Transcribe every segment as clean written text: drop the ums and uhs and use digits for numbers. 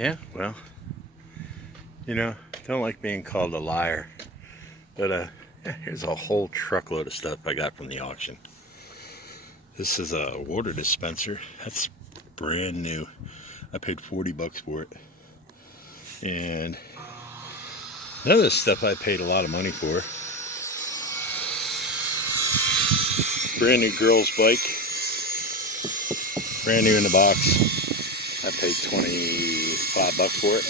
Yeah, well, don't like being called a liar. But yeah, here's a whole truckload of stuff I got from the auction. This is a water dispenser. That's brand new. I paid 40 bucks for it. And none of this stuff I paid a lot of money for. Brand new girl's bike. Brand new in the box. I paid 25 bucks for it.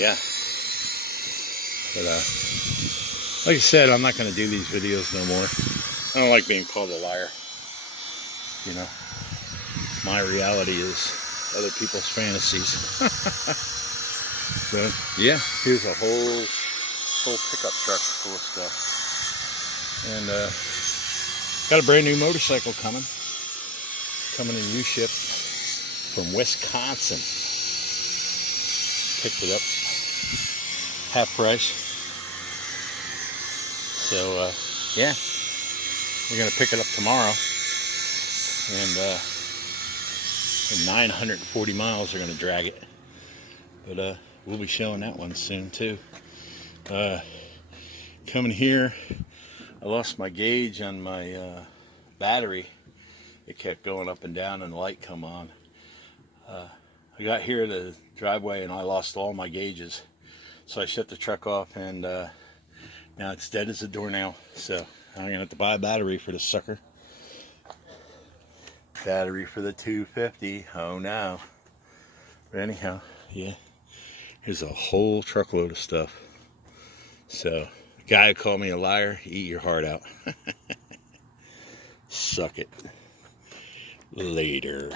Yeah. But like I said, I'm not going to do these videos no more. I don't like being called a liar. My reality is other people's fantasies. So yeah, here's a whole pickup truck full of stuff. And got a brand new motorcycle coming in U-ship from Wisconsin. Picked it up half price. So yeah, we're gonna pick it up tomorrow, and 940 miles are gonna drag it. But we'll be showing that one soon too. Coming here, I lost my gauge on my battery. It kept going up and down and the light come on. I got here to the driveway and I lost all my gauges. So I shut the truck off, and now it's dead as a doornail. So I'm gonna have to buy a battery for this sucker. Battery for the 250. Oh no. But anyhow, yeah. Here's a whole truckload of stuff. So, the guy who called me a liar, eat your heart out. Suck it. Later.